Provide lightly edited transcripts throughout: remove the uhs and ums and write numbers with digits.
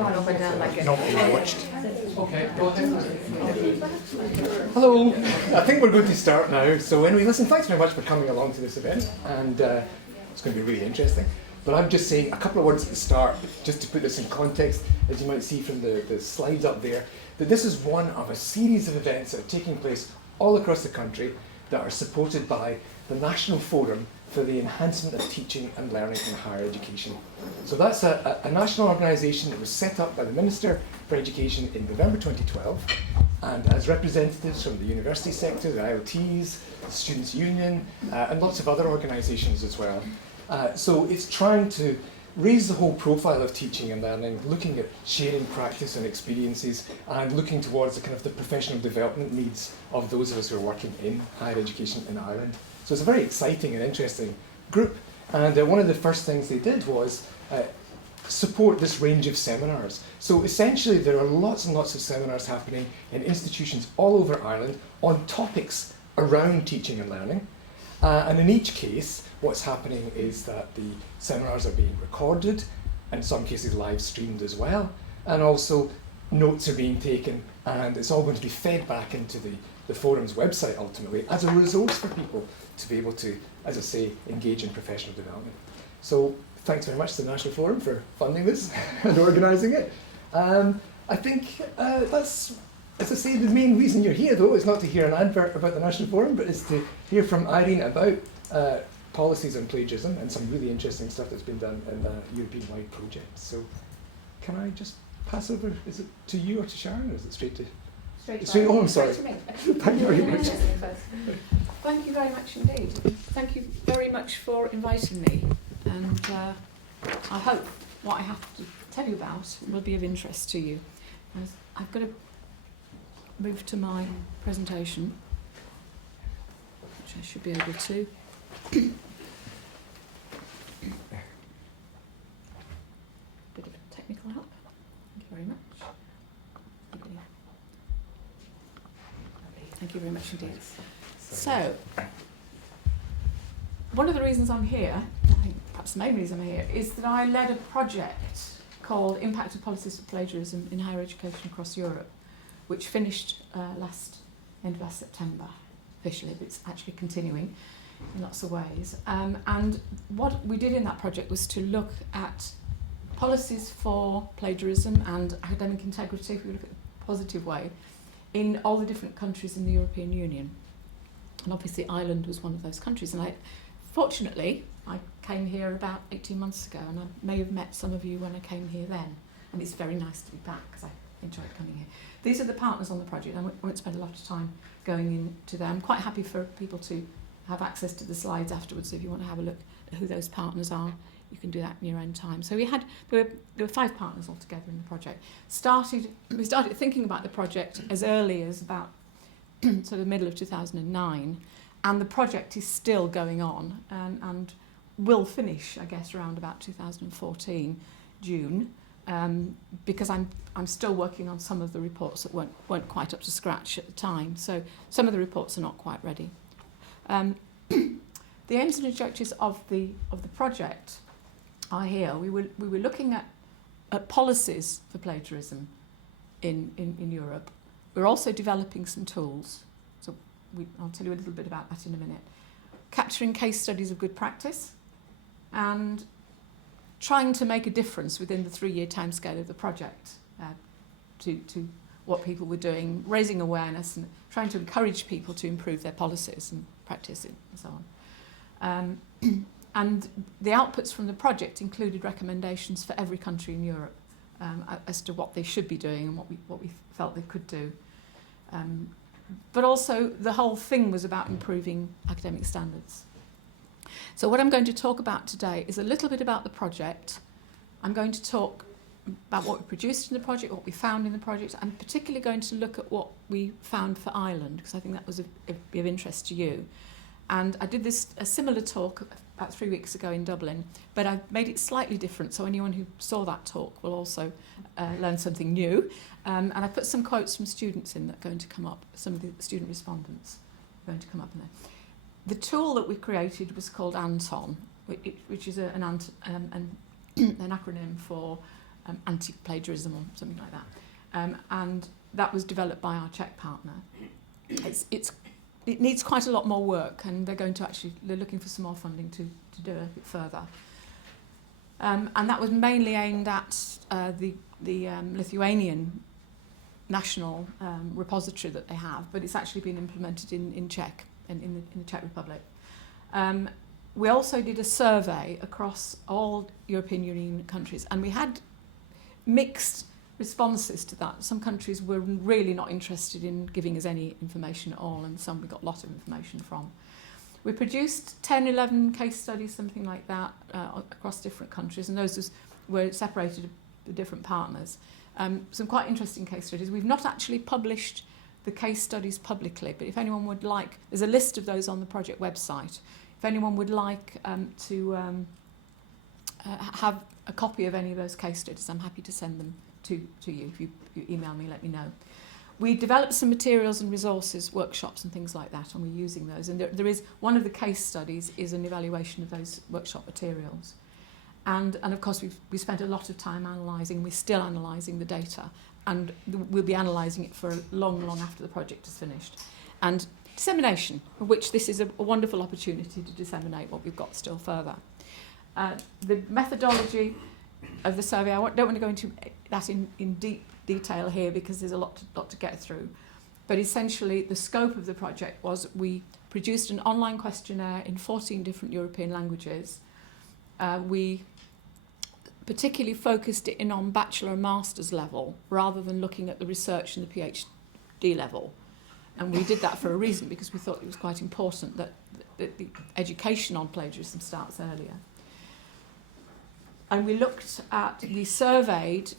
not being watched. Okay, go ahead. Hello, I think we're going to start now. So anyway, listen, thanks very much for coming along to this event, and it's going to be really interesting. But I'm just saying a couple of words at the start, just to put this in context, as you might see from the slides up there, that this is one of a series of events that are taking place all across the country that are supported by the National Forum for the Enhancement of Teaching and Learning in Higher Education. So that's a national organisation that was set up by the Minister for Education in November 2012, and as representatives from the university sector, the IoTs, the Students' Union, and lots of other organisations as well. So it's trying to raise the whole profile of teaching and learning, looking at sharing practice and experiences, and looking towards the kind of the professional development needs of those of us who are working in higher education in Ireland. So it's a very exciting and interesting group. And one of the first things they did was support this range of seminars. So essentially there are lots and lots of seminars happening in institutions all over Ireland on topics around teaching and learning. And in each case, what's happening is that the seminars are being recorded, in some cases live streamed as well, and also notes are being taken, and it's all going to be fed back into the forum's website ultimately as a resource for people to be able to, as I say, engage in professional development. So thanks very much to the National Forum for funding this and organising it. I think that's, as I say, the main reason you're here, though, is not to hear an advert about the National Forum, but is to hear from Irene about policies on plagiarism and some really interesting stuff that's been done in the European-wide project. So can I just pass over, is it to you or to Sharon, or is it straight to... Straight, oh, I'm sorry. Thank you very much. Thank you very much indeed. Thank you very much for inviting me. And I hope what I have to tell you about will be of interest to you. I've got to move to my presentation, which I should be able to. Bit of technical help. Thank you very much. Thank you very much indeed. So, one of the reasons I'm here, I think perhaps the main reason I'm here, is that I led a project called Impact of Policies for Plagiarism in Higher Education Across Europe, which finished end of last September, officially, but it's actually continuing in lots of ways. And what we did in that project was to look at policies for plagiarism and academic integrity, if we look at a positive way, in all the different countries in the European Union. And obviously Ireland was one of those countries. And fortunately, I came here about 18 months ago, and I may have met some of you when I came here then. And it's very nice to be back, because I enjoyed coming here. These are the partners on the project. I won't spend a lot of time going into them. I'm quite happy for people to have access to the slides afterwards, so if you want to have a look at who those partners are, you can do that in your own time. So there were 5 partners altogether in the project. We started thinking about the project as early as about sort of the middle of 2009, and the project is still going on and will finish, I guess, around about 2014 June, because I'm still working on some of the reports that weren't quite up to scratch at the time. So some of the reports are not quite ready. The aims and objectives of the project are here. We were looking at policies for plagiarism in Europe. We're also developing some tools. So I'll tell you a little bit about that in a minute. Capturing case studies of good practice and trying to make a difference within the 3-year timescale of the project to what people were doing, raising awareness and trying to encourage people to improve their policies and practice and so on. And the outputs from the project included recommendations for every country in Europe as to what they should be doing and what we felt they could do. But also the whole thing was about improving academic standards. So what I'm going to talk about today is a little bit about the project. I'm going to talk about what we produced in the project, what we found in the project. I'm particularly going to look at what we found for Ireland, because I think that was of interest to you. And I did a similar talk about 3 weeks ago in Dublin, but I've made it slightly different, so anyone who saw that talk will also learn something new. And I put some quotes from students in that are going to come up, some of the student respondents are going to come up in there. The tool that we created was called Anton, which is an acronym for anti-plagiarism or something like that. And that was developed by our Czech partner. It needs quite a lot more work, and they're looking for some more funding to develop it further. And that was mainly aimed at the Lithuanian national repository that they have, but it's actually been implemented in Czech, in the Czech Republic. We also did a survey across all European Union countries, and we had mixed responses to that. Some countries were really not interested in giving us any information at all, and some we got a lot of information from. We produced 10, 11 case studies, something like that, across different countries, and those were separated with different partners. Some quite interesting case studies. We've not actually published the case studies publicly, but if anyone would like, there's a list of those on the project website. If anyone would like to have a copy of any of those case studies, I'm happy to send them to you. If you email me, let me know. We developed some materials and resources, workshops and things like that, and we're using those. And there is one of the case studies is an evaluation of those workshop materials. And of course, we spent a lot of time analysing, we're still analysing the data, and we'll be analysing it for long, long after the project is finished. And dissemination, of which this is a wonderful opportunity to disseminate what we've got still further. The methodology of the survey, don't want to go into that in deep detail here because there's a lot to get through. But essentially, the scope of the project was we produced an online questionnaire in 14 different European languages. We particularly focused it in on bachelor and master's level rather than looking at the research and the PhD level. And we did that for a reason, because we thought it was quite important that the education on plagiarism starts earlier. And we surveyed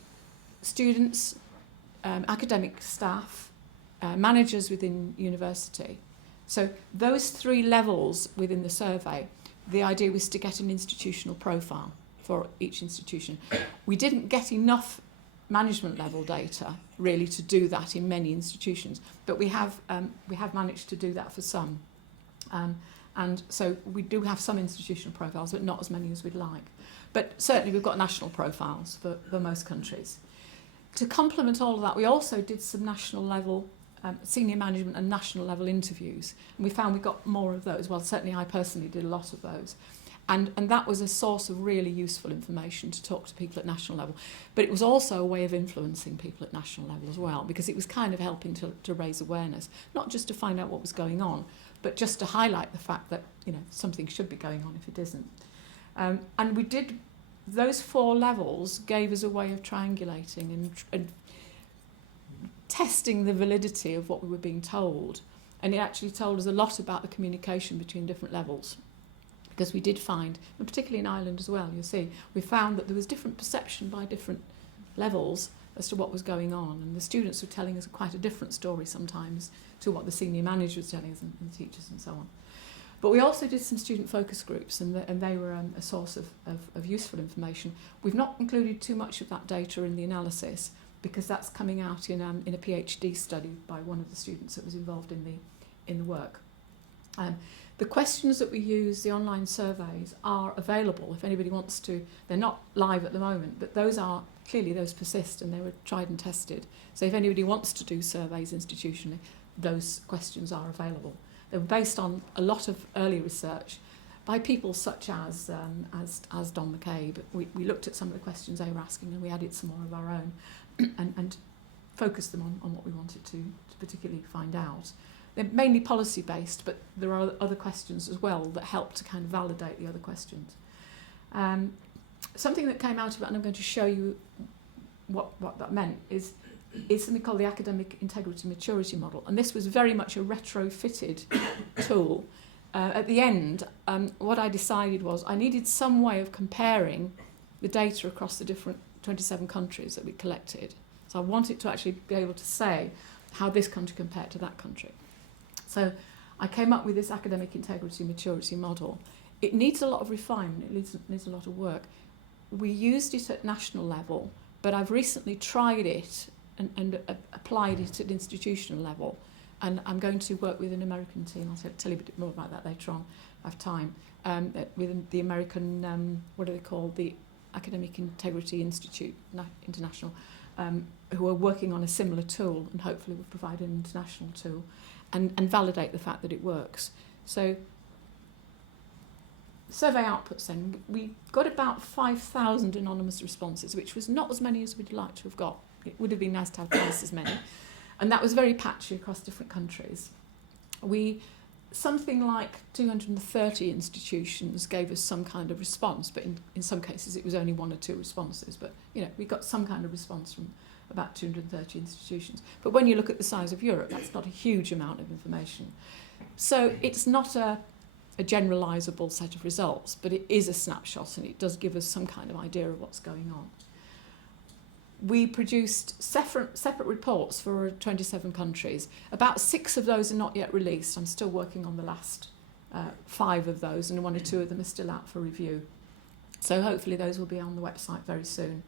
students, academic staff, managers within university. So those 3 levels within the survey, the idea was to get an institutional profile for each institution. We didn't get enough management level data really to do that in many institutions, but we have managed to do that for some. And so we do have some institutional profiles, but not as many as we'd like. But certainly we've got national profiles for most countries. To complement all of that, we also did some national level, senior management and national level interviews. And we found we got more of those. Well, certainly I personally did a lot of those. And that was a source of really useful information to talk to people at national level. But it was also a way of influencing people at national level as well, because it was kind of helping to raise awareness, not just to find out what was going on, but just to highlight the fact that, something should be going on if it isn't. And we did, those 4 levels gave us a way of triangulating and testing the validity of what we were being told. And it actually told us a lot about the communication between different levels. Because we did find, and particularly in Ireland as well, you'll see, we found that there was different perception by different levels as to what was going on. And the students were telling us quite a different story sometimes to what the senior manager was telling us and the teachers and so on. But we also did some student focus groups, and they were a source of useful information. We've not included too much of that data in the analysis, because that's coming out in a PhD study by one of the students that was involved in the work. The questions that we use, the online surveys, are available if anybody wants to. They're not live at the moment, but those persist and they were tried and tested. So if anybody wants to do surveys institutionally, those questions are available. They were based on a lot of early research by people such as Don McCabe. We looked at some of the questions they were asking, and we added some more of our own and focused them on what we wanted to particularly find out. They're mainly policy-based, but there are other questions as well that help to kind of validate the other questions. Something that came out of it, and I'm going to show you what that meant, is something called the Academic Integrity Maturity Model. And this was very much a retrofitted tool. At the end, what I decided was I needed some way of comparing the data across the different 27 countries that we collected. So I wanted to actually be able to say how this country compared to that country. So I came up with this Academic Integrity Maturity Model. It needs a lot of refinement, it needs a lot of work. We used it at national level, but I've recently tried it and applied it at institutional level. And I'm going to work with an American team. I'll tell you a bit more about that later on. I have time. With the American, what are they called? The Academic Integrity Institute International, who are working on a similar tool, and hopefully will provide an international tool and validate the fact that it works. So survey outputs then, we got about 5,000 anonymous responses, which was not as many as we'd like to have got. It would have been nice to have twice as many. And that was very patchy across different countries. Something like 230 institutions gave us some kind of response, but in some cases it was only 1 or 2 responses. But we got some kind of response from about 230 institutions. But when you look at the size of Europe, that's not a huge amount of information. So it's not a generalisable set of results, but it is a snapshot, and it does give us some kind of idea of what's going on. We produced separate reports for 27 countries. About 6 of those are not yet released. I'm still working on the last 5 of those, and 1 or 2 of them are still out for review. So hopefully those will be on the website very soon.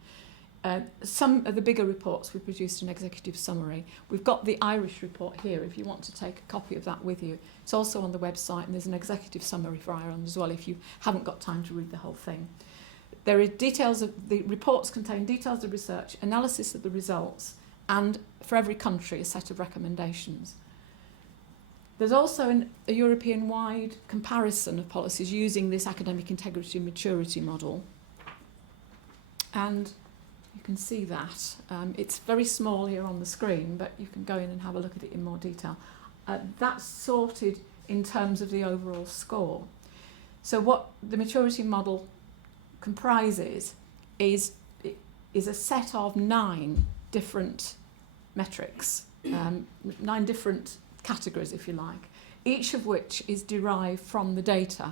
Some of the bigger reports, we produced an executive summary. We've got the Irish report here, if you want to take a copy of that with you. It's also on the website, and there's an executive summary for Ireland as well, if you haven't got time to read the whole thing. There are details of the reports contain details of research, analysis of the results, and for every country a set of recommendations. There's also a European-wide comparison of policies using this academic integrity and maturity model. And you can see that. It's very small here on the screen, but you can go in and have a look at it in more detail. That's sorted in terms of the overall score. So what the maturity model comprises is a set of 9 different metrics, 9 different categories, if you like, each of which is derived from the data.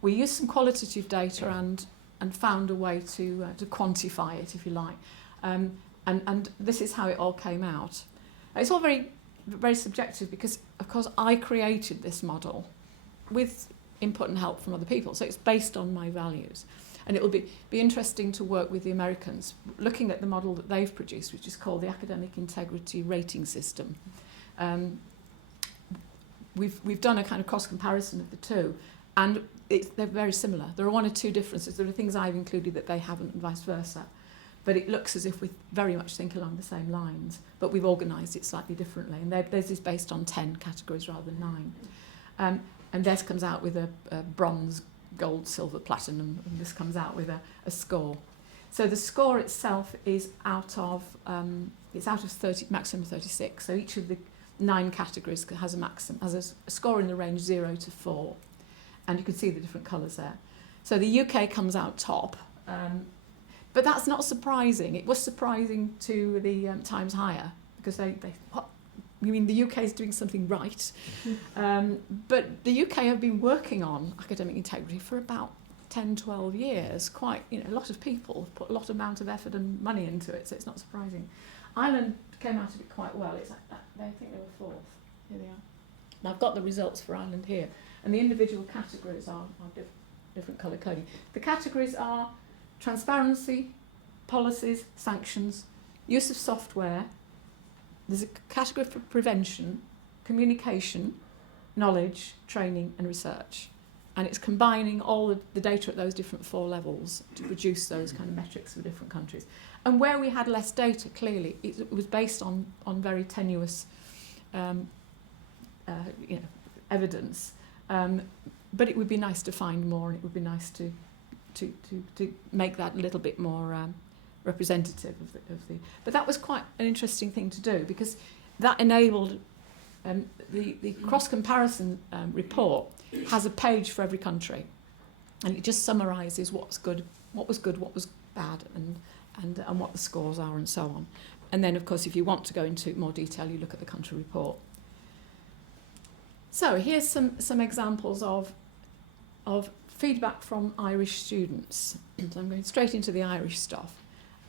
We used some qualitative data and found a way to quantify it, if you like, and this is how it all came out. It's all very, very subjective because, of course, I created this model with input and help from other people, so it's based on my values. And it will be interesting to work with the Americans, looking at the model that they've produced, which is called the Academic Integrity Rating System. We've done a kind of cross-comparison of the two, and they're very similar. There are 1 or 2 differences. There are things I've included that they haven't, and vice versa. But it looks as if we very much think along the same lines, but we've organised it slightly differently. And theirs is based on 10 categories rather than 9. And theirs comes out with a bronze, gold, silver, platinum, and this comes out with a score. So the score itself is out of 30, maximum 36. So each of the 9 categories has a score in the range 0 to 4. And you can see the different colours there. So the UK comes out top, but that's not surprising. It was surprising to the Times Higher, because they what? You mean the UK is doing something right? But the UK have been working on academic integrity for about 10, 12 years. Quite, a lot of people have put a lot of amount of effort and money into it, so it's not surprising. Ireland came out of it quite well. It's like that, I think they were 4th. Here they are. Now I've got the results for Ireland here. And the individual categories are different colour coding. The categories are transparency, policies, sanctions, use of software. There's a category for prevention, communication, knowledge, training and research. And it's combining all the data at those different 4 levels to produce those kind of metrics for different countries. And where we had less data, clearly, it was based on very tenuous evidence. But it would be nice to find more, and it would be nice to make that a little bit more representative of the. But that was quite an interesting thing to do, because that enabled the cross-comparison report has a page for every country, and it just summarises what's good, what was bad, and what the scores are, and so on. And then, of course, if you want to go into more detail, you look at the country report. So here's some examples of feedback from Irish students. So I'm going straight into the Irish stuff.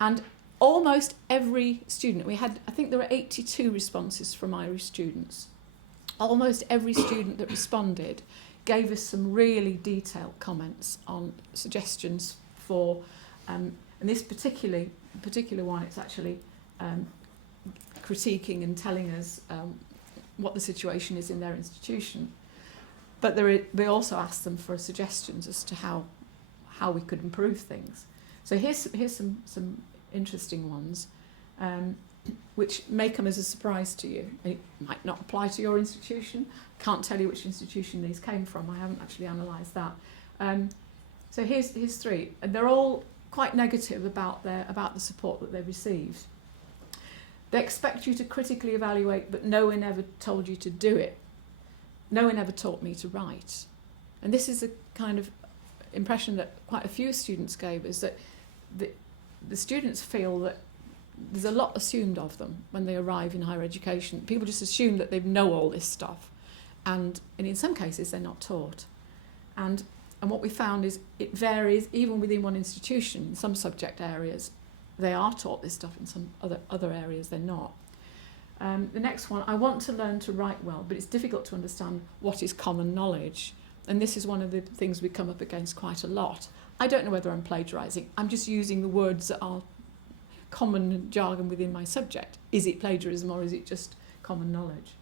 And almost every student, I think there were 82 responses from Irish students. Almost every student that responded gave us some really detailed comments on suggestions for, and this particular one, it's actually critiquing and telling us what the situation is in their institution. But we also asked them for suggestions as to how we could improve things. So here's some interesting ones, which may come as a surprise to you. It might not apply to your institution. Can't tell you which institution these came from. I haven't actually analysed that. So here's three, and they're all quite negative about the support that they've received. They expect you to critically evaluate, but no one ever told you to do it. No one ever taught me to write. And this is a kind of impression that quite a few students gave, is that the students feel that there's a lot assumed of them when they arrive in higher education. People just assume that they know all this stuff. And in some cases, they're not taught. And what we found is it varies even within one institution. In some subject areas, they are taught this stuff. In some other areas, they're not. The next one, I want to learn to write well, but it's difficult to understand what is common knowledge. And this is one of the things we come up against quite a lot. I don't know whether I'm plagiarising. I'm just using the words that are common jargon within my subject. Is it plagiarism or is it just common knowledge?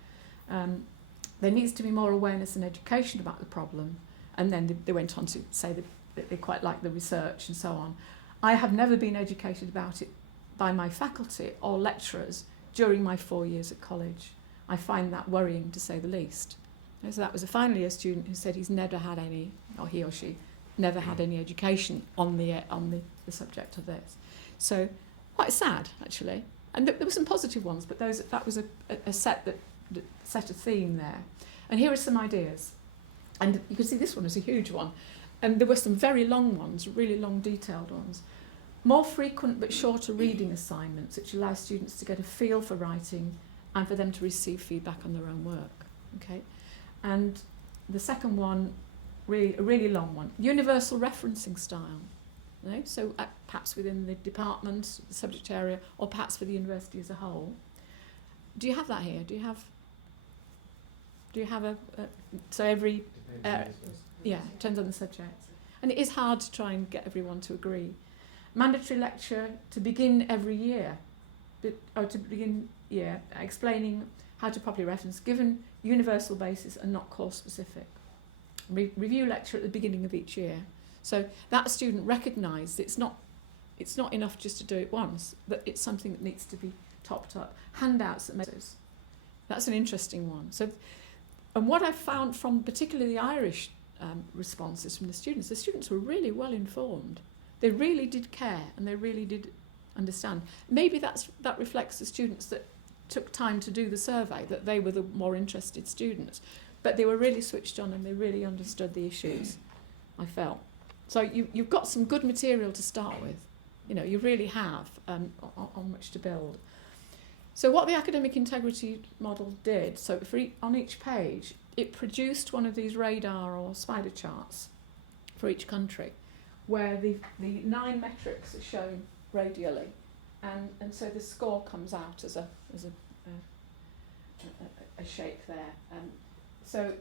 There needs to be more awareness and education about the problem. And then they went on to say that they quite like the research and so on. I have never been educated about it by my faculty or lecturers during my 4 years at college. I find that worrying, to say the least. And so that was a final year student who said he's never had any, or he or she, never had any education on the subject of this. So quite sad, actually. And there were some positive ones, but that was a set that set a theme there. And here are some ideas. And you can see this one is a huge one. And there were some very long ones, really long, detailed ones. More frequent but shorter reading assignments, which allow students to get a feel for writing and for them to receive feedback on their own work. Okay, and the second one, a really long one, universal referencing style. You know? So perhaps within the department, the subject area, or perhaps for the university as a whole. Do you have that here? Do you have a so every depends on the subject, and it is hard to try and get everyone to agree. Mandatory lecture to begin every year, explaining how to properly reference, given universal basis and not course specific. Review lecture at the beginning of each year, so that student recognised it's not enough just to do it once, that it's something that needs to be topped up. Handouts and messages. That's an interesting one. So, and what I found from particularly the Irish responses from the students were really well informed. They really did care and they really did understand. Maybe that reflects the students that took time to do the survey, that they were the more interested students. But they were really switched on and they really understood the issues, I felt. So you've got some good material to start with. You know, you really have on which to build. So what the academic integrity model did, so on each page, it produced one of these radar or spider charts for each country, where the 9 metrics are shown radially, and so the score comes out as a shape there. So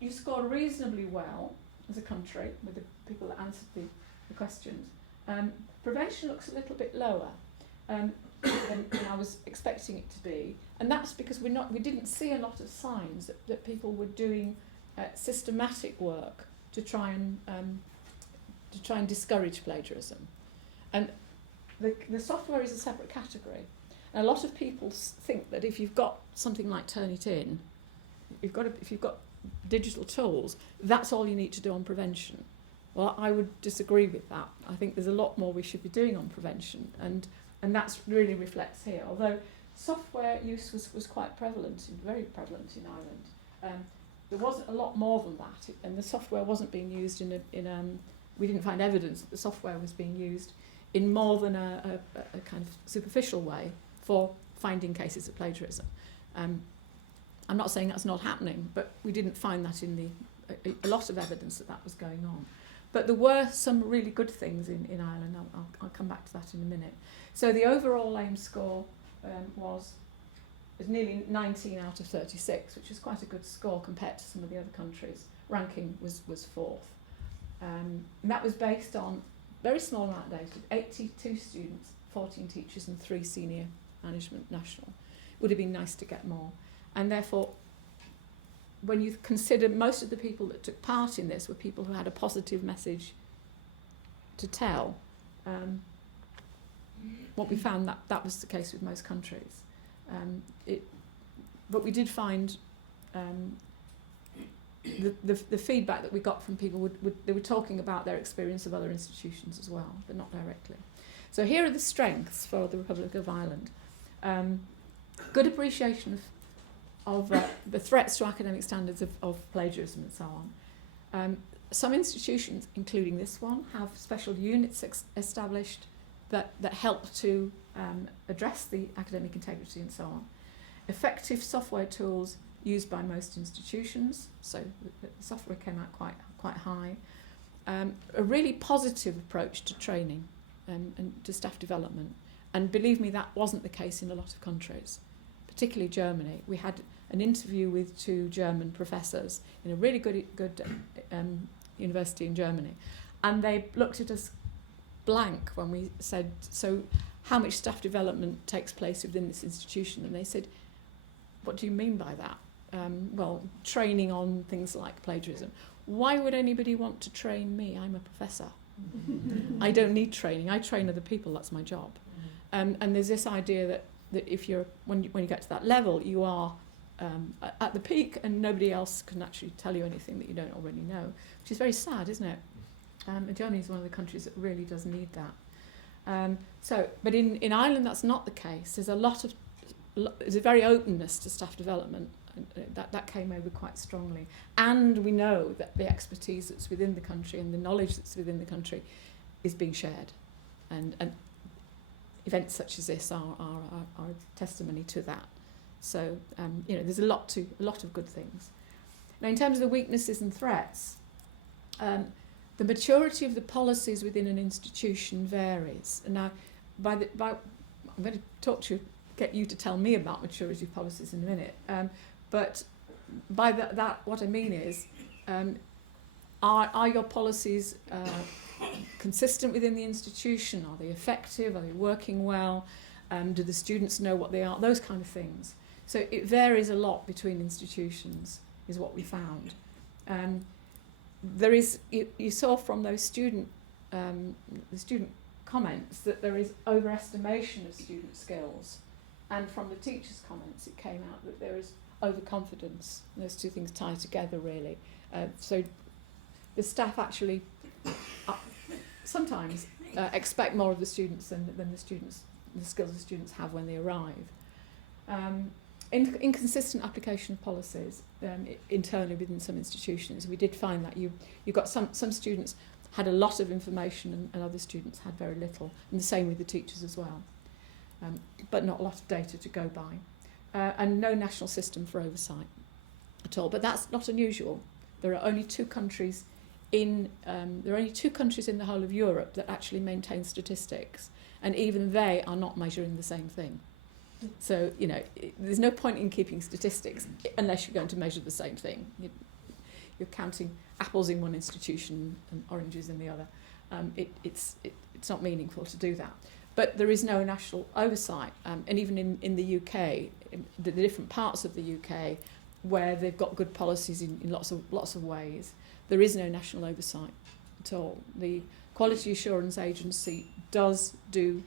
you score reasonably well as a country with the people that answered the questions. Prevention looks a little bit lower than I was expecting it to be, and that's because we didn't see a lot of signs that people were doing systematic work to try and discourage plagiarism. And the software is a separate category. And a lot of people think that if you've got something like Turnitin, if you've got digital tools, that's all you need to do on prevention. Well, I would disagree with that. I think there's a lot more we should be doing on prevention, and that's really reflects here. Although software use was quite prevalent, very prevalent in Ireland. There wasn't a lot more than that, and the software wasn't being used we didn't find evidence that the software was being used in more than a kind of superficial way for finding cases of plagiarism. I'm not saying that's not happening, but we didn't find that in a lot of evidence that was going on. But there were some really good things in Ireland. I'll come back to that in a minute. So the overall aim score was nearly 19 out of 36, which is quite a good score compared to some of the other countries. Ranking was 4th. And that was based on very small amount of data, 82 students, 14 teachers and 3 senior management national. Would have been nice to get more. And therefore, when you consider most of the people that took part in this were people who had a positive message to tell, what we found that was the case with most countries. But we did find the feedback that we got from people, they were talking about their experience of other institutions as well, but not directly. So here are the strengths for the Republic of Ireland. Good appreciation of the threats to academic standards of plagiarism and so on. Some institutions, including this one, have special units established that help to address the academic integrity and so on. Effective software tools used by most institutions, so the software came out quite high. A really positive approach to training and to staff development. And believe me, that wasn't the case in a lot of countries, particularly Germany. We had an interview with 2 German professors in a really good university in Germany, and they looked at us blank when we said, so how much staff development takes place within this institution? And they said, what do you mean by that? Well, training on things like plagiarism. Why would anybody want to train me? I'm a professor. I don't need training. I train other people. That's my job. And there's this idea that if you're when you get to that level, you are at the peak, and nobody else can actually tell you anything that you don't already know, which is very sad, isn't it? And Germany is one of the countries that really does need that. But in Ireland, that's not the case. There's a very openness to staff development. That came over quite strongly. And we know that the expertise that's within the country and the knowledge that's within the country is being shared. And events such as this are testimony to that. So, there's a lot of good things. Now, in terms of the weaknesses and threats, the maturity of the policies within an institution varies. And now, I'm going to get you to tell me about maturity of policies in a minute. But by that, what I mean is, are your policies consistent within the institution? Are they effective? Are they working well? Do the students know what they are? Those kind of things. So it varies a lot between institutions, is what we found. There is, you saw from those the student comments that there is overestimation of student skills, and from the teachers' comments it came out that there is overconfidence. Those two things tie together really. So the staff actually sometimes expect more of the students than the skills the students have when they arrive. Inconsistent application of policies internally within some institutions. We did find that you got some students had a lot of information and other students had very little, and the same with the teachers as well. But not a lot of data to go by. And no national system for oversight at all. But that's not unusual. There are only 2 countries in the whole of Europe that actually maintain statistics, and even they are not measuring the same thing. So there's no point in keeping statistics unless you're going to measure the same thing. You're counting apples in one institution and oranges in the other. It's not meaningful to do that. But there is no national oversight, and even in the UK, in the different parts of the UK, where they've got good policies in lots of ways, there is no national oversight at all. The Quality Assurance Agency does do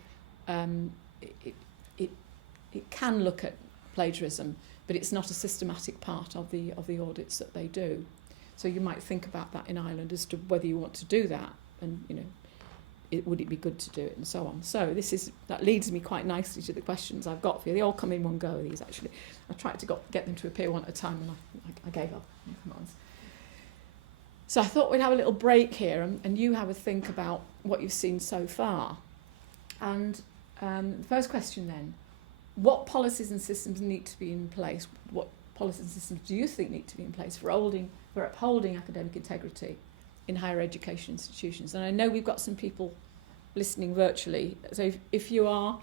it can look at plagiarism, but it's not a systematic part of the audits that they do. So you might think about that in Ireland as to whether you want to do that, and would it be good to do it, and so on. So that leads me quite nicely to the questions I've got for you. They all come in one go, these actually. I tried to get them to appear one at a time, and I gave up. So I thought we'd have a little break here, and you have a think about what you've seen so far. And the first question then, what policies and systems need to be in place? What policies and systems do you think need to be in place for upholding academic integrity in higher education institutions? And I know we've got some people listening virtually, so if you're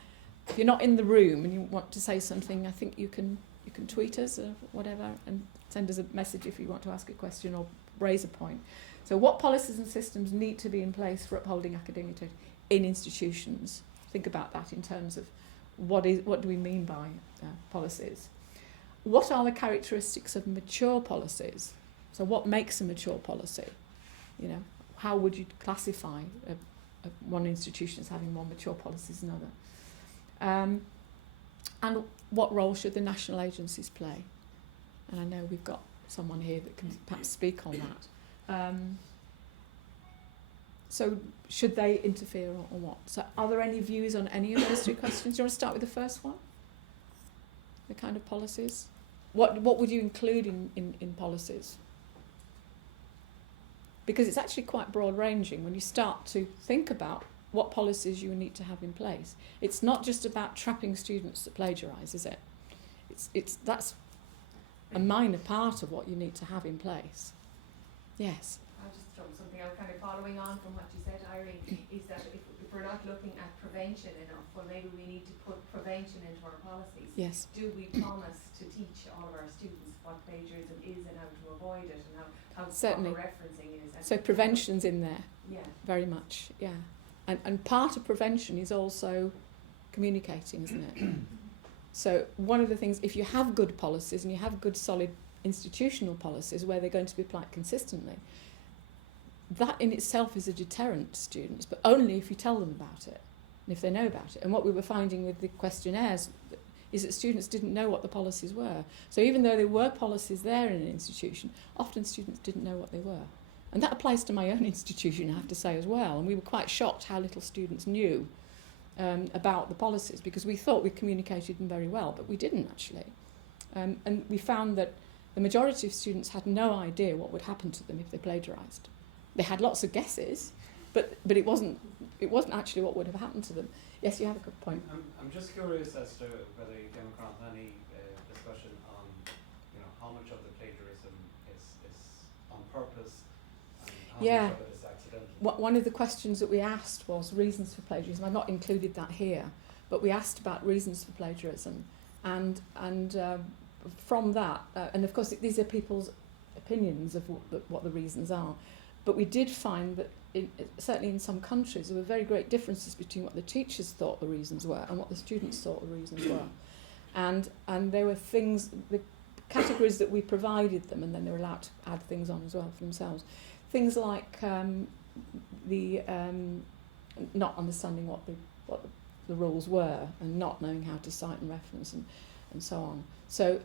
not in the room and you want to say something, I think you can tweet us or whatever and send us a message if you want to ask a question or raise a point. So what policies and systems need to be in place for upholding academic integrity in institutions? Think about that in terms of what do we mean by policies? What are the characteristics of mature policies? So what makes a mature policy? How would you classify one institution is having more mature policies than another. And what role should the national agencies play? And I know we've got someone here that can perhaps speak on that. So should they interfere or what? So are there any views on any of those three questions? Do you want to start with the first one? The kind of policies? What would you include in policies? Because it's actually quite broad-ranging when you start to think about what policies you need to have in place. It's not just about trapping students that plagiarise, is it? That's a minor part of what you need to have in place. Yes. I'll just throw something out, kind of following on from what you said, Irene, is that if we're not looking at prevention enough, well, maybe we need to put prevention into our policies. Yes. Do we promise to teach all of our students what plagiarism is and how to avoid it and how Certainly. proper referencing is? So prevention's in there. Yeah. Very much, yeah. And part of prevention is also communicating, isn't it? So one of the things, if you have good policies and you have good solid institutional policies where they're going to be applied consistently, that in itself is a deterrent to students, but only if you tell them about it and if they know about it. And what we were finding with the questionnaires is that students didn't know what the policies were. So even though there were policies there in an institution, often students didn't know what they were. And that applies to my own institution, I have to say, as well. And we were quite shocked how little students knew about the policies, because we thought we communicated them very well, but we didn't actually. And we found that the majority of students had no idea what would happen to them if they plagiarised. They had lots of guesses, but it wasn't actually what would have happened to them. Yes, you have a good point. I'm just curious as to whether you came across any discussion on, how much of the plagiarism is on purpose and how much of it is accidental. One of the questions that we asked was reasons for plagiarism. I've not included that here, but we asked about reasons for plagiarism, and from that, and of course these are people's opinions of what the reasons are, but we did find that certainly in some countries there were very great differences between what the teachers thought the reasons were and what the students thought the reasons were, and there were things, the categories that we provided them, and then they were allowed to add things on as well for themselves. Things like not understanding what the rules were and not knowing how to cite and reference and so on. So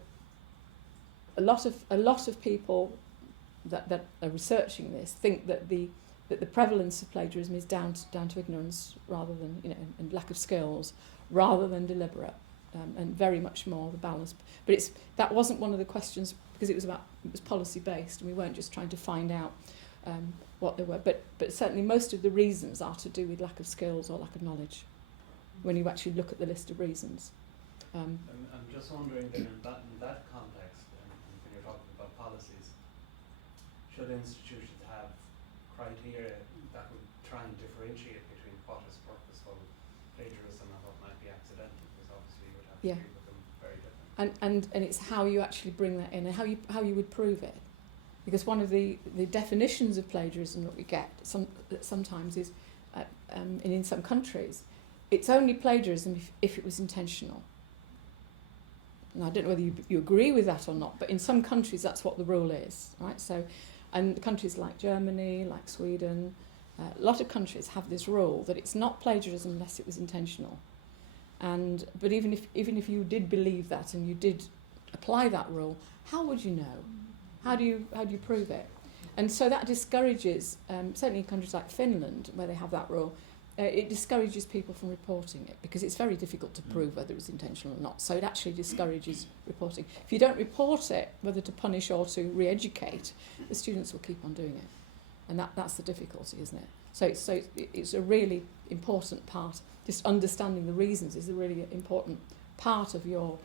a lot of people that are researching this think that the prevalence of plagiarism is down to ignorance rather than and lack of skills rather than deliberate, and very much more the balance. But that wasn't one of the questions, because it was policy based and we weren't just trying to find out what they were. But certainly most of the reasons are to do with lack of skills or lack of knowledge when you actually look at the list of reasons. I'm just wondering then in that context, and when you're talking about policies, should institutions have criteria that would try and differentiate between what is purposeful plagiarism and what might be accidental? Because obviously you would have to deal with them very differently. And it's how you actually bring that in and how you would prove it. Because one of the definitions of plagiarism that we get sometimes is, and in some countries, it's only plagiarism if it was intentional. And I don't know whether you agree with that or not, but in some countries that's what the rule is, right? So, and countries like Germany, like Sweden, a lot of countries have this rule that it's not plagiarism unless it was intentional. But even if you did believe that and you did apply that rule, how would you know? How do you prove it? And so that discourages, certainly in countries like Finland, where they have that rule, it discourages people from reporting it because it's very difficult to prove whether it's intentional or not. So it actually discourages reporting. If you don't report it, whether to punish or to re-educate, the students will keep on doing it. And that's the difficulty, isn't it? So it's a really important part. Just understanding the reasons is a really important part of your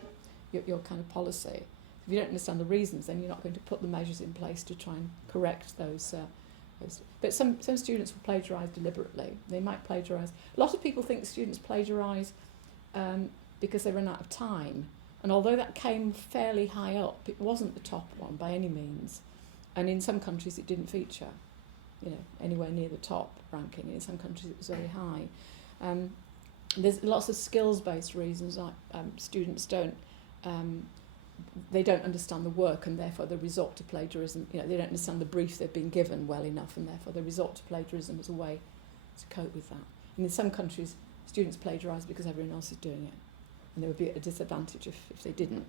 kind of policy. If you don't understand the reasons, then you're not going to put the measures in place to try and correct those. But some students will plagiarise deliberately. They might plagiarise. A lot of people think students plagiarise because they run out of time. And although that came fairly high up, it wasn't the top one by any means. And in some countries it didn't feature, anywhere near the top ranking. In some countries it was very high. There's lots of skills-based reasons, like students don't understand the work and therefore they resort to plagiarism. They don't understand the brief they've been given well enough and therefore they resort to plagiarism as a way cope with that. And in some countries, students plagiarise because everyone else is doing it, and they would be at a disadvantage if they didn't.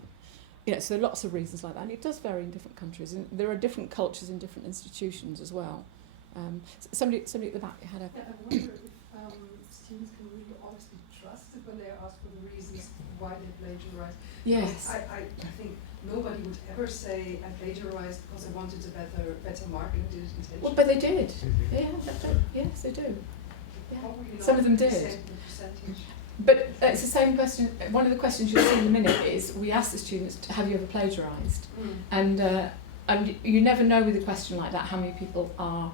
You know, so there are lots of reasons like that, and it does vary in different countries, and there are different cultures in different institutions as well. Somebody at the back had a... I wonder if students can really always be trusted when they're asked for the reasons why they plagiarise. Yes. I think nobody would ever say I plagiarized because I wanted a better mark and I did it intentionally. Well, but they did. Yeah, yes, they do. Yeah. Probably Some of them not the did. same percentage. But it's the same question. One of the questions you'll see in a minute is we ask the students, have you ever plagiarised? And you never know with a question like that how many people are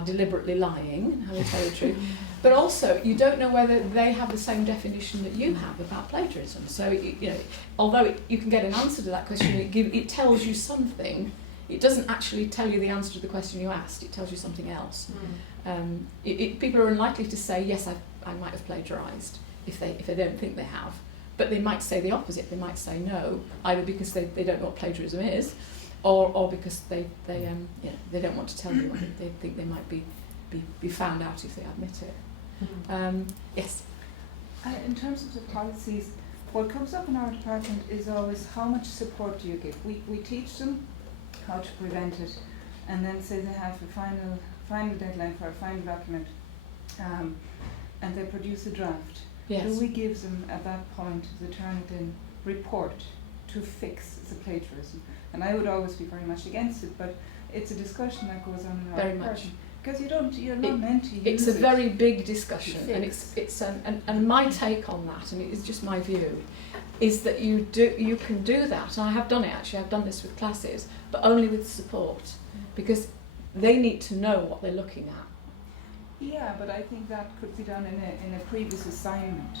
deliberately lying and how they tell the truth. But also, you don't know whether they have the same definition that you have about plagiarism. So, you know, although you can get an answer to that question, it tells you something. It doesn't actually tell you the answer to the question you asked. It tells you something else. People are unlikely to say, yes, I might have plagiarised, if they don't think they have. But they might say the opposite. They might say no, either because they don't know what plagiarism is, or because they don't want to tell you. They think they might be found out if they admit it. Yes. In terms of the policies, what comes up in our department is always how much support do you give. We teach them how to prevent it, and then say they have a final deadline for a final document, and they produce a draft. Yes. Do we give them at that point the Turnitin report to fix the plagiarism? And I would always be very much against it, but it's a discussion that goes on in our Very department. much. Because you're not meant to use It's a it. very big discussion, and Fix. and my take on that, and it's just my view, is that you can do that, and I have done it actually. I've done this with classes, but only with support, because they need to know what they're looking at. Yeah, but I think that could be done in a previous assignment,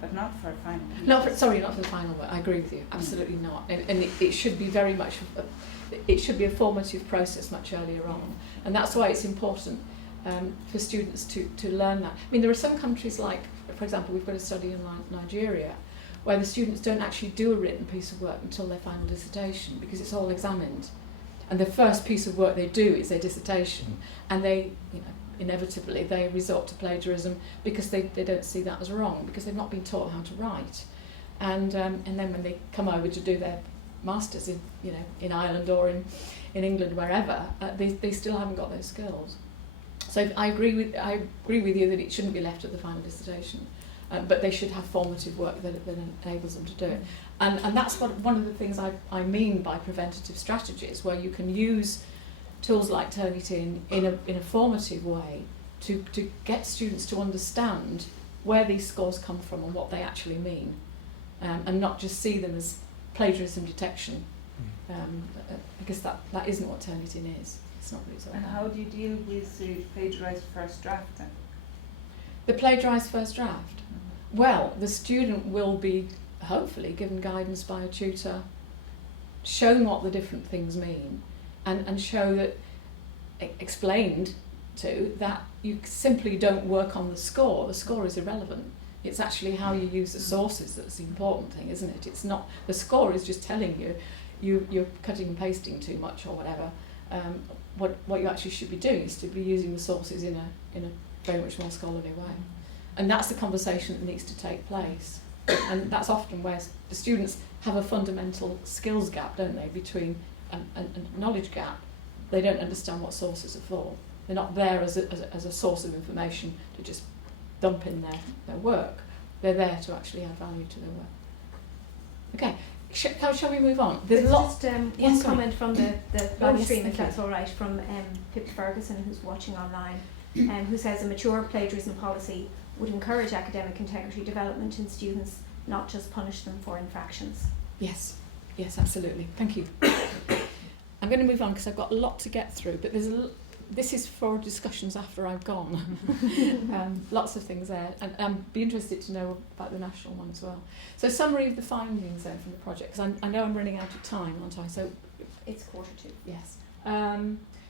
but not for a final. Not for the final work. I agree with you. Absolutely not. And it should be very much. It should be a formative process much earlier on, and that's why it's important for students to learn that. I mean, there are some countries like, for example, we've got a study in Nigeria, where the students don't actually do a written piece of work until their final dissertation, because it's all examined, and the first piece of work they do is their dissertation, and they, inevitably they resort to plagiarism because they don't see that as wrong, because they've not been taught how to write, and then when they come over to do their masters in Ireland or in England, wherever, they still haven't got those skills. So I agree with you that it shouldn't be left at the final dissertation, but they should have formative work that enables them to do it. And that's one of the things I mean by preventative strategies, where you can use tools like Turnitin in a formative way to get students to understand where these scores come from and what they actually mean, and not just see them as plagiarism detection, because that isn't what Turnitin is. It's not really so. And how do you deal with the plagiarised first draft then? The plagiarised first draft? Well, the student will be hopefully given guidance by a tutor, shown what the different things mean, and show that, explained to, that you simply don't work on the score. The score is irrelevant. It's actually how you use the sources that's the important thing, isn't it? It's not, the score is just telling you're cutting and pasting too much or whatever. What you actually should be doing is to be using the sources in a very much more scholarly way. And that's the conversation that needs to take place. And that's often where the students have a fundamental skills gap, don't they, between a knowledge gap. They don't understand what sources are for. They're not there as a source of information to just dump in their work. They're there to actually add value to their work. Okay, shall we move on? There's just Yes, one sorry. comment from the Oh, live yes, stream, thank if that's all right, from Pip Ferguson, who's watching online, who says a mature plagiarism policy would encourage academic integrity development in students, not just punish them for infractions. Yes, absolutely. Thank you. I'm going to move on because I've got a lot to get through, but this is for discussions after I've gone. Lots of things there, and I'd be interested to know about the national one as well. So, summary of the findings then from the project, because I know I'm running out of time, aren't I? So, It's 1:45. yes.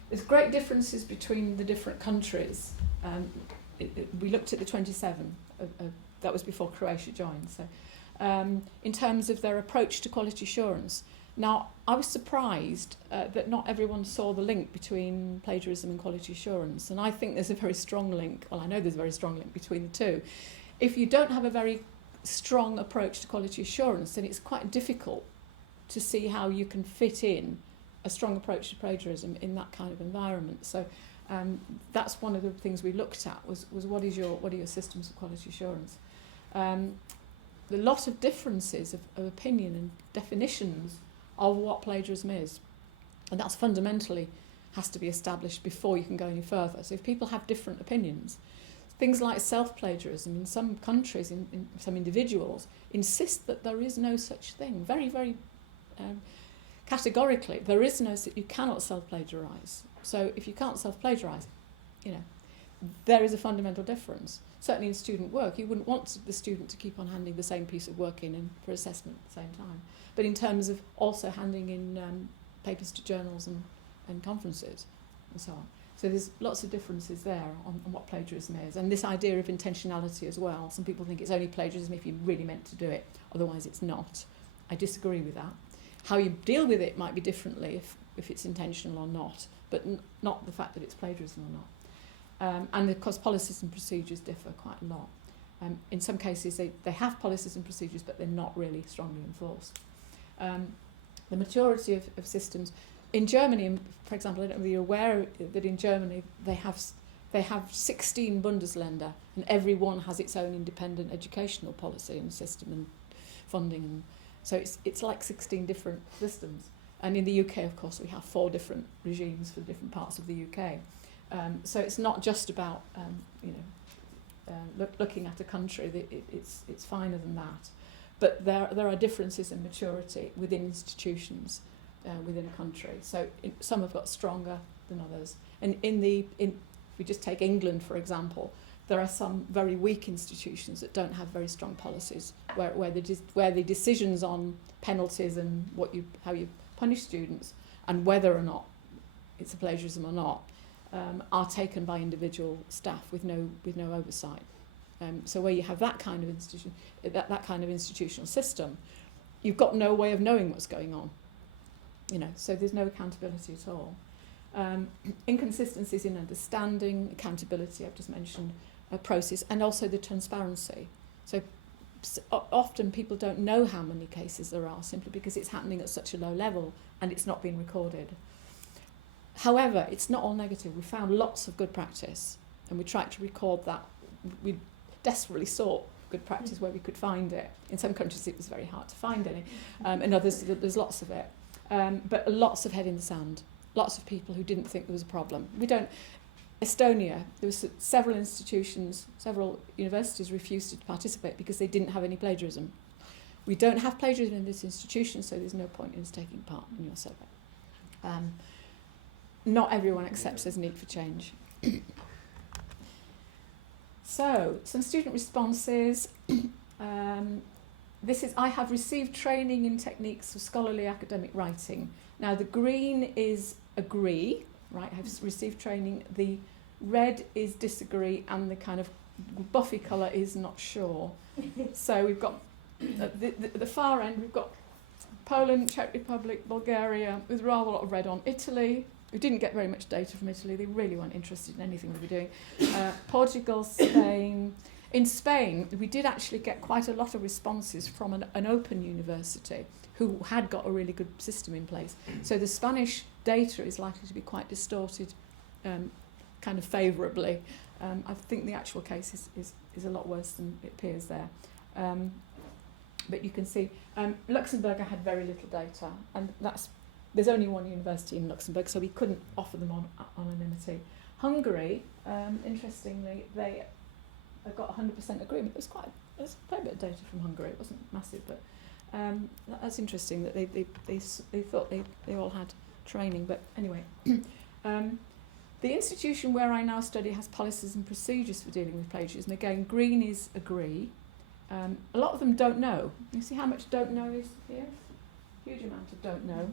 There's great differences between the different countries. We looked at the 27, that was before Croatia joined. So, in terms of their approach to quality assurance, Now, I was surprised that not everyone saw the link between plagiarism and quality assurance, and I think there's a very strong link, well, I know there's a very strong link between the two. If you don't have a very strong approach to quality assurance, then it's quite difficult to see how you can fit in a strong approach to plagiarism in that kind of environment. So that's one of the things we looked at was what are your systems of quality assurance. A lot of differences of opinion and definitions of what plagiarism is, and that's fundamentally has to be established before you can go any further. So if people have different opinions, things like self-plagiarism in some countries, in some individuals, insist that there is no such thing. Very, very categorically, there is no, you cannot self-plagiarise. So if you can't self-plagiarise, you know, there is a fundamental difference. Certainly in student work, you wouldn't want the student to keep on handing the same piece of work in and for assessment at the same time. But in terms of also handing in papers to journals and conferences and so on. So there's lots of differences there on what plagiarism is. And this idea of intentionality as well. Some people think it's only plagiarism if you really meant to do it, otherwise it's not. I disagree with that. How you deal with it might be differently if it's intentional or not, but not the fact that it's plagiarism or not. And of course policies and procedures differ quite a lot. In some cases they have policies and procedures, but they're not really strongly enforced. The maturity of systems in Germany, for example, I don't know if you're aware that in Germany they have 16 Bundesländer, and every one has its own independent educational policy and system and funding, and so it's like 16 different systems. And in the UK, of course, we have 4 different regimes for different parts of the UK. So it's not just about looking at a country. It's finer than that. But there are differences in maturity within institutions within a country. So some have got stronger than others. And if we just take England, for example, there are some very weak institutions that don't have very strong policies, where the decisions on penalties and how you punish students and whether or not it's a plagiarism or not are taken by individual staff with no oversight. So where you have that kind of institution, that kind of institutional system, you've got no way of knowing what's going on. So there's no accountability at all. Inconsistencies in understanding, accountability, I've just mentioned, process, and also the transparency. So often people don't know how many cases there are simply because it's happening at such a low level and it's not being recorded. However, it's not all negative. We found lots of good practice and we tried to record that. We desperately sought good practice where we could find it. In some countries it was very hard to find any. In others there's lots of it. But lots of head in the sand. Lots of people who didn't think there was a problem. Estonia, there was several institutions, several universities refused to participate because they didn't have any plagiarism. We don't have plagiarism in this institution, so there's no point in us taking part in your survey. Not everyone accepts there's a need for change. So, some student responses. I have received training in techniques of scholarly academic writing. Now, the green is agree, right? I've received training. The red is disagree, and the kind of buffy colour is not sure. So we've got at the far end, we've got Poland, Czech Republic, Bulgaria, with rather a lot of red on. Italy, we didn't get very much data from Italy. They really weren't interested in anything we were doing. Portugal, Spain. In Spain, we did actually get quite a lot of responses from an open university who had got a really good system in place. So the Spanish data is likely to be quite distorted, kind of favourably. I think the actual case is a lot worse than it appears there. But you can see, Luxembourg I had very little data, and there's only one university in Luxembourg, so we couldn't offer them on anonymity. Hungary, interestingly, they got 100% agreement. There's a fair bit of data from Hungary. It wasn't massive, but that's interesting that they thought they all had training. But anyway, the institution where I now study has policies and procedures for dealing with plagiarism. Again, green is agree. A lot of them don't know. You see how much don't know is here? Huge amount of don't know.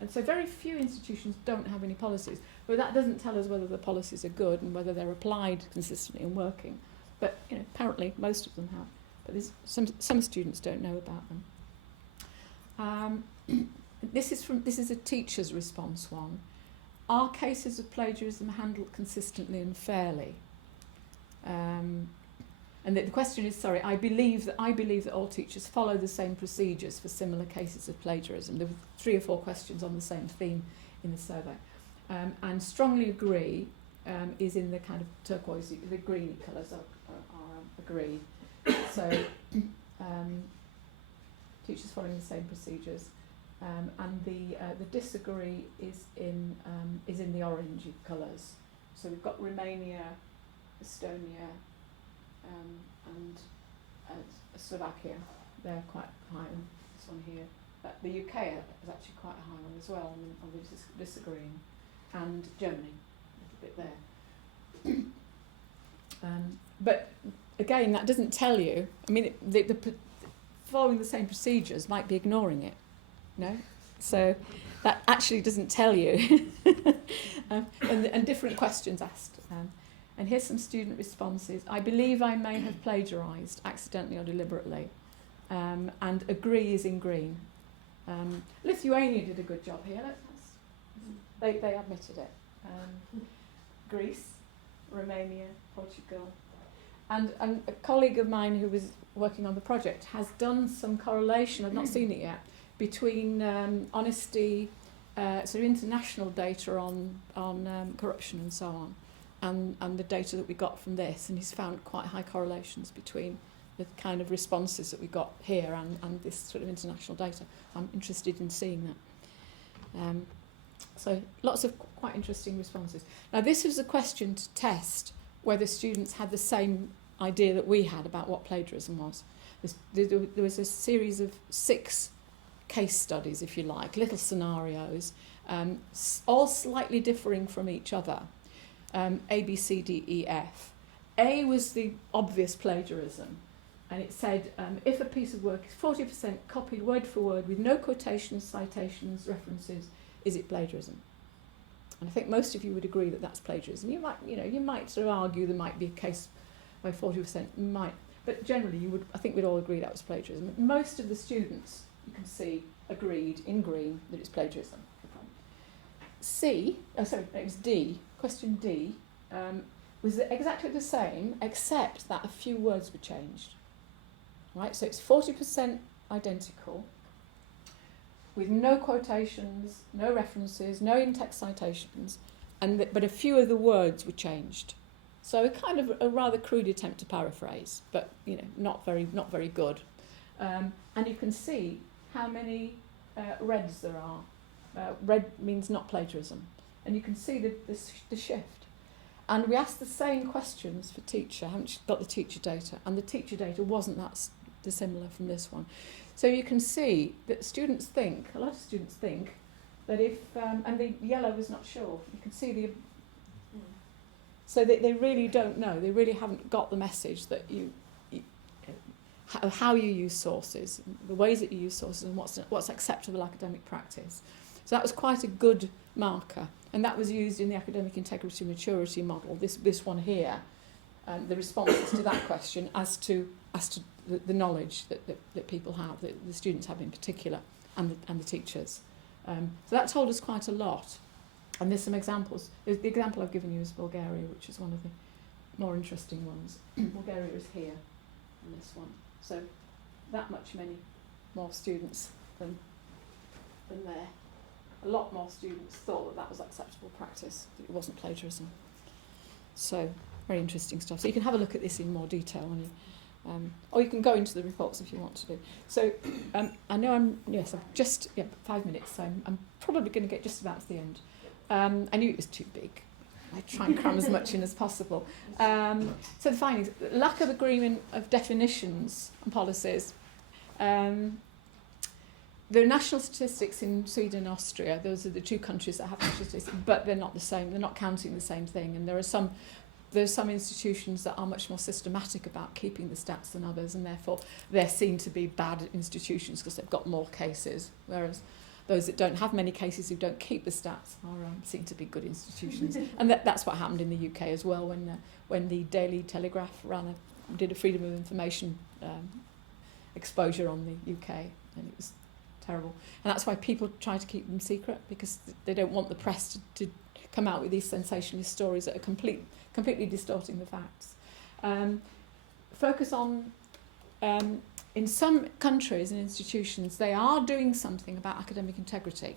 And so very few institutions don't have any policies. But that doesn't tell us whether the policies are good and whether they're applied consistently and working. But apparently most of them have. But some students don't know about them. this is a teacher's response one. Are cases of plagiarism handled consistently and fairly? And the question is, sorry, I believe that all teachers follow the same procedures for similar cases of plagiarism. There were 3 or 4 questions on the same theme in the survey. And strongly agree is in the kind of turquoise, the greeny colours are agree. So teachers following the same procedures. And the disagree is in the orangey colours. So we've got Romania, Estonia, and Slovakia. They're quite high on this one here. The UK is actually quite a high one as well on the disagreeing, and Germany a little bit there. But again, that doesn't tell you. I mean, the following the same procedures might be ignoring it. No, so that actually doesn't tell you. And different questions asked. And here's some student responses. I believe I may have plagiarised, accidentally or deliberately. And agree is in green. Lithuania did a good job here. They admitted it. Greece, Romania, Portugal. And a colleague of mine who was working on the project has done some correlation, I've not seen it yet, between honesty, sort of international data on corruption and so on, and the data that we got from this, and he's found quite high correlations between the kind of responses that we got here and this sort of international data. I'm interested in seeing that. So lots of quite interesting responses. Now this was a question to test whether students had the same idea that we had about what plagiarism was. There was a series of 6 case studies, if you like, little scenarios, all slightly differing from each other. A, B, C, D, E, F. A was the obvious plagiarism, and it said if a piece of work is 40% copied word for word with no quotations, citations, references, is it plagiarism? And I think most of you would agree that that's plagiarism. You might sort of argue there might be a case where 40% might, but generally I think we'd all agree that was plagiarism. Most of the students, you can see, agreed in green that it's plagiarism. It was D. Question D was exactly the same, except that a few words were changed. Right, so it's 40% identical, with no quotations, no references, no in-text citations, but a few of the words were changed. So a kind of a rather crude attempt to paraphrase, but not very good. And you can see how many reds there are. Red means not plagiarism, and you can see the shift. And we asked the same questions for teacher, haven't got the teacher data, and the teacher data wasn't that dissimilar from this one. So you can see that a lot of students think that if, and the yellow was not sure, you can see so they really don't know, they really haven't got the message that how you use sources, the ways that you use sources, and what's acceptable academic practice. So that was quite a good marker, and that was used in the academic integrity maturity model, this one here, the responses to that question as to the knowledge that people have, that the students have in particular, and the teachers. So that told us quite a lot. And there's some examples. The example I've given you is Bulgaria, which is one of the more interesting ones. Bulgaria is here in this one. So that many more students than there. A lot more students thought that was acceptable practice, that it wasn't plagiarism. So very interesting stuff. So you can have a look at this in more detail when you, or you can go into the reports if you want to do. So I know I've just 5 minutes, so I'm probably going to get just about to the end. I knew it was too big. I try and cram as much in as possible. So the findings: lack of agreement of definitions and policies. There are national statistics in Sweden and Austria. Those are the 2 countries that have national statistics, but they're not the same. They're not counting the same thing. And there are some institutions that are much more systematic about keeping the stats than others, and therefore they're seen to be bad institutions because they've got more cases, whereas those that don't have many cases, who don't keep the stats, are seen to be good institutions. And that's what happened in the UK as well when the Daily Telegraph did a freedom of information exposure on the UK, and it was terrible. And that's why people try to keep them secret, because they don't want the press to come out with these sensationalist stories that are completely distorting the facts. Focus on, in some countries and institutions, they are doing something about academic integrity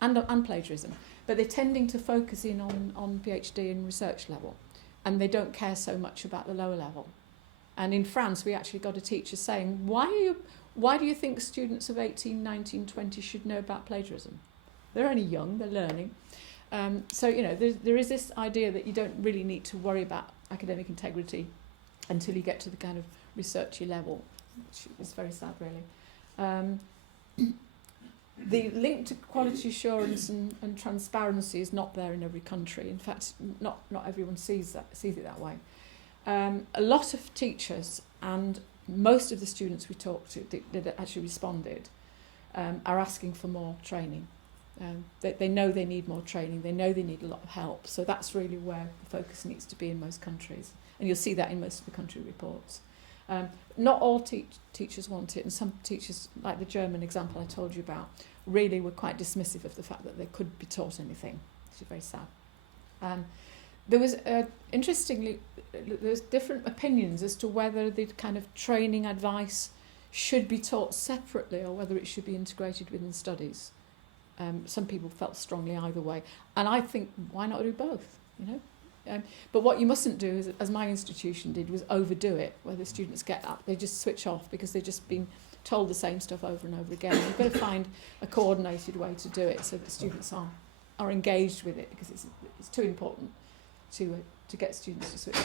and plagiarism, but they're tending to focus in on PhD and research level, and they don't care so much about the lower level. And in France, we actually got a teacher saying, why do you think students of 18, 19, 20 should know about plagiarism? They're only young, they're learning. So, you know, there is this idea that you don't really need to worry about academic integrity until you get to the kind of researchy level, which is very sad, really. The link to quality assurance and transparency is not there in every country. In fact, not everyone sees it that way. A lot of teachers and most of the students we talked to that actually responded are asking for more training. They know they need more training. They know they need a lot of help. So that's really where the focus needs to be in most countries. And you'll see that in most of the country reports. Not all teachers want it, and some teachers, like the German example I told you about, really were quite dismissive of the fact that they could be taught anything, which is very sad. There was, interestingly, there's different opinions as to whether the kind of training advice should be taught separately or whether it should be integrated within studies. Some people felt strongly either way, and I think, why not do both, you know? But what you mustn't do, is, as my institution did, was overdo it, where the students get up, they just switch off because they've just been told the same stuff over and over again. You've got to find a coordinated way to do it so that students are engaged with it, because it's too important to get students to switch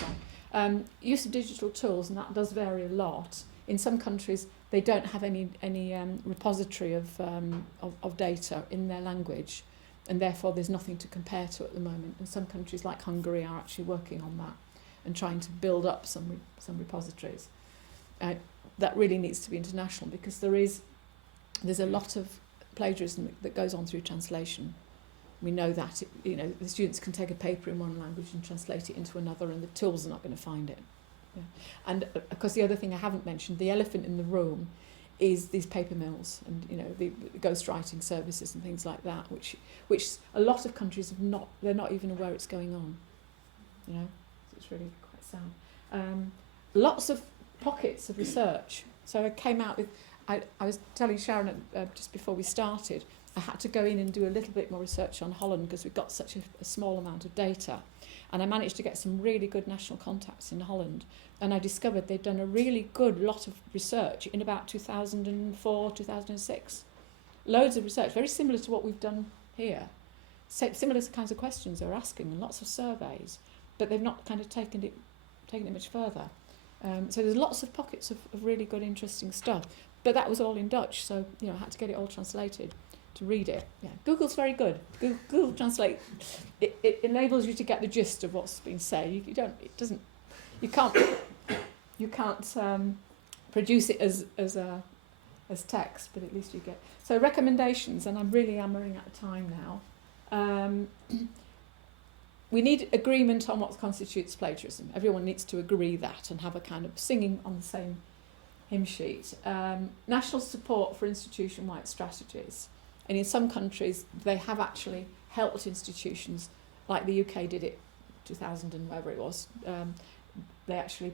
on. Use of digital tools, and that does vary a lot. In some countries, they don't have any repository of data in their language, and therefore there's nothing to compare to at the moment. And some countries like Hungary are actually working on that and trying to build up some repositories. That really needs to be international, because there's a lot of plagiarism that goes on through translation. We know that the students can take a paper in one language and translate it into another, and the tools are not going to find it. Yeah. And of course, the other thing I haven't mentioned, the elephant in the room, is these paper mills and the ghostwriting services and things like that, which a lot of countries they're not even aware it's going on. So it's really quite sad. Lots of pockets of research. So I came out with, I was telling Sharon just before we started, I had to go in and do a little bit more research on Holland because we've got such a small amount of data. And I managed to get some really good national contacts in Holland. And I discovered they'd done a really good lot of research in about 2004, 2006. Loads of research, very similar to what we've done here. Similar kinds of questions they're asking, and lots of surveys. But they've not kind of taken it much further. So there's lots of pockets of really good, interesting stuff. But that was all in Dutch, so I had to get it all translated to read it. Yeah, Google's very good. Google Translate, it enables you to get the gist of what's been said. You can't produce it as text, but at least you get. So recommendations, and I'm really hammering out of time now. We need agreement on what constitutes plagiarism. Everyone needs to agree that and have a kind of singing on the same hymn sheet. National support for institution-wide strategies. And in some countries, they have actually helped institutions, like the UK did it 2000 and whatever it was. They actually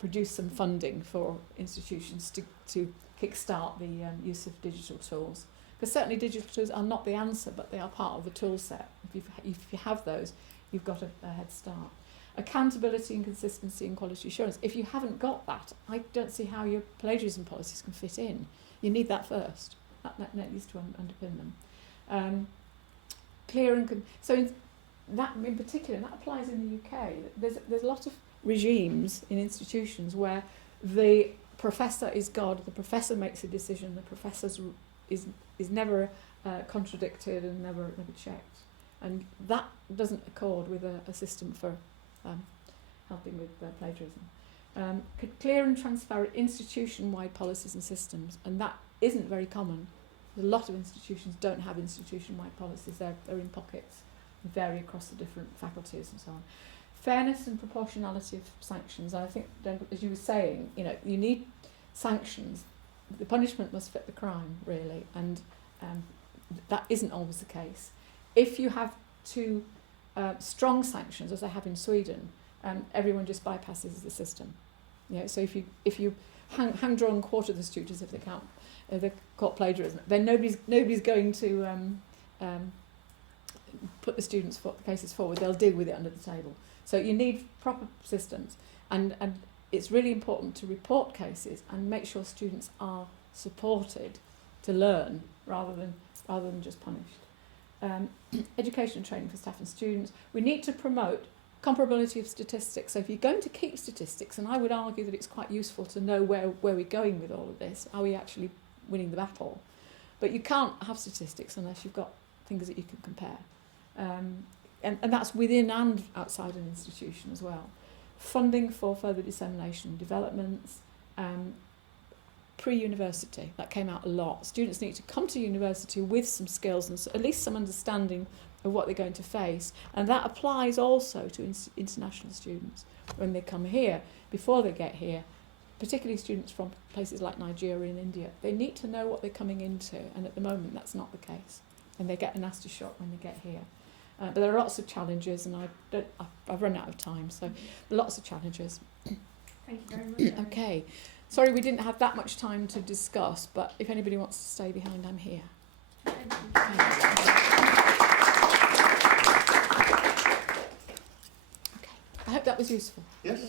produced some funding for institutions to kickstart the use of digital tools. Because certainly digital tools are not the answer, but they are part of the tool set. If you have those, you've got a head start. Accountability and consistency and quality assurance. If you haven't got that, I don't see how your plagiarism policies can fit in. You need that first. That needs to underpin them. Clear and so in particular, and that applies in the UK. There's a lot of regimes in institutions where the professor is God. The professor makes a decision. The professor is never contradicted and never checked. And that doesn't accord with a system for helping with plagiarism. Clear and transparent institution-wide policies and systems, and that isn't very common. A lot of institutions don't have institution-wide policies. They're in pockets, vary across the different faculties and so on. Fairness and proportionality of sanctions. I think, as you were saying, you need sanctions, the punishment must fit the crime, really, and that isn't always the case. If you have too strong sanctions, as they have in Sweden, everyone just bypasses the system. You know, so if you hang draw and quarter the students if they can't they're caught plagiarism, then nobody's going to put the students' cases forward. They'll deal with it under the table. So you need proper systems, and it's really important to report cases and make sure students are supported to learn rather than just punished. Education and training for staff and students. We need to promote comparability of statistics. So if you're going to keep statistics, and I would argue that it's quite useful to know where we're going with all of this, are we actually winning the battle? But you can't have statistics unless you've got things that you can compare. And that's within and outside an institution as well. Funding for further dissemination and developments, pre-university, that came out a lot. Students need to come to university with some skills and at least some understanding of what they're going to face, and that applies also to international students when they come here. Before they get here, particularly students from places like Nigeria and India, they need to know what they're coming into, and at the moment that's not the case, and they get a nasty shock when they get here. But there are lots of challenges, and I've run out of time, so lots of challenges. Thank you very much. Okay, sorry we didn't have that much time to discuss, but if anybody wants to stay behind, I'm here. I hope that was useful. Yes.